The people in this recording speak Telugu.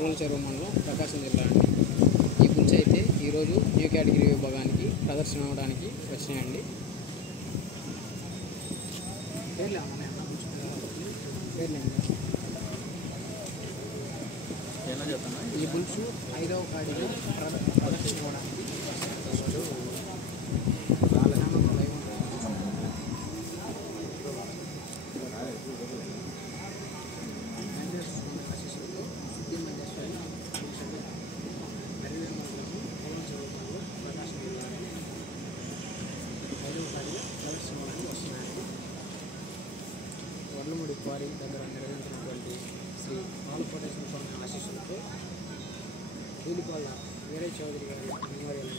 కల్వల చెరువు మండలం ప్రకాశం జిల్లా అండి. ఈ బుల్స్ అయితే ఈరోజు న్యూ కేటగిరీ విభాగానికి ప్రదర్శన అవ్వడానికి వచ్చినాయండి. ఈ బుల్స్ 5వ కేటగిరీ ప్రదర్శన అవ్వడానికి వడ్లమూడి క్వారీ దగ్గర నిర్వహించినటువంటి శ్రీ పాలకోటేశ్వర స్వామి ఆశీస్సులతో వీలుపాల వీరయ్య చౌదరి గారి మెమోరియల్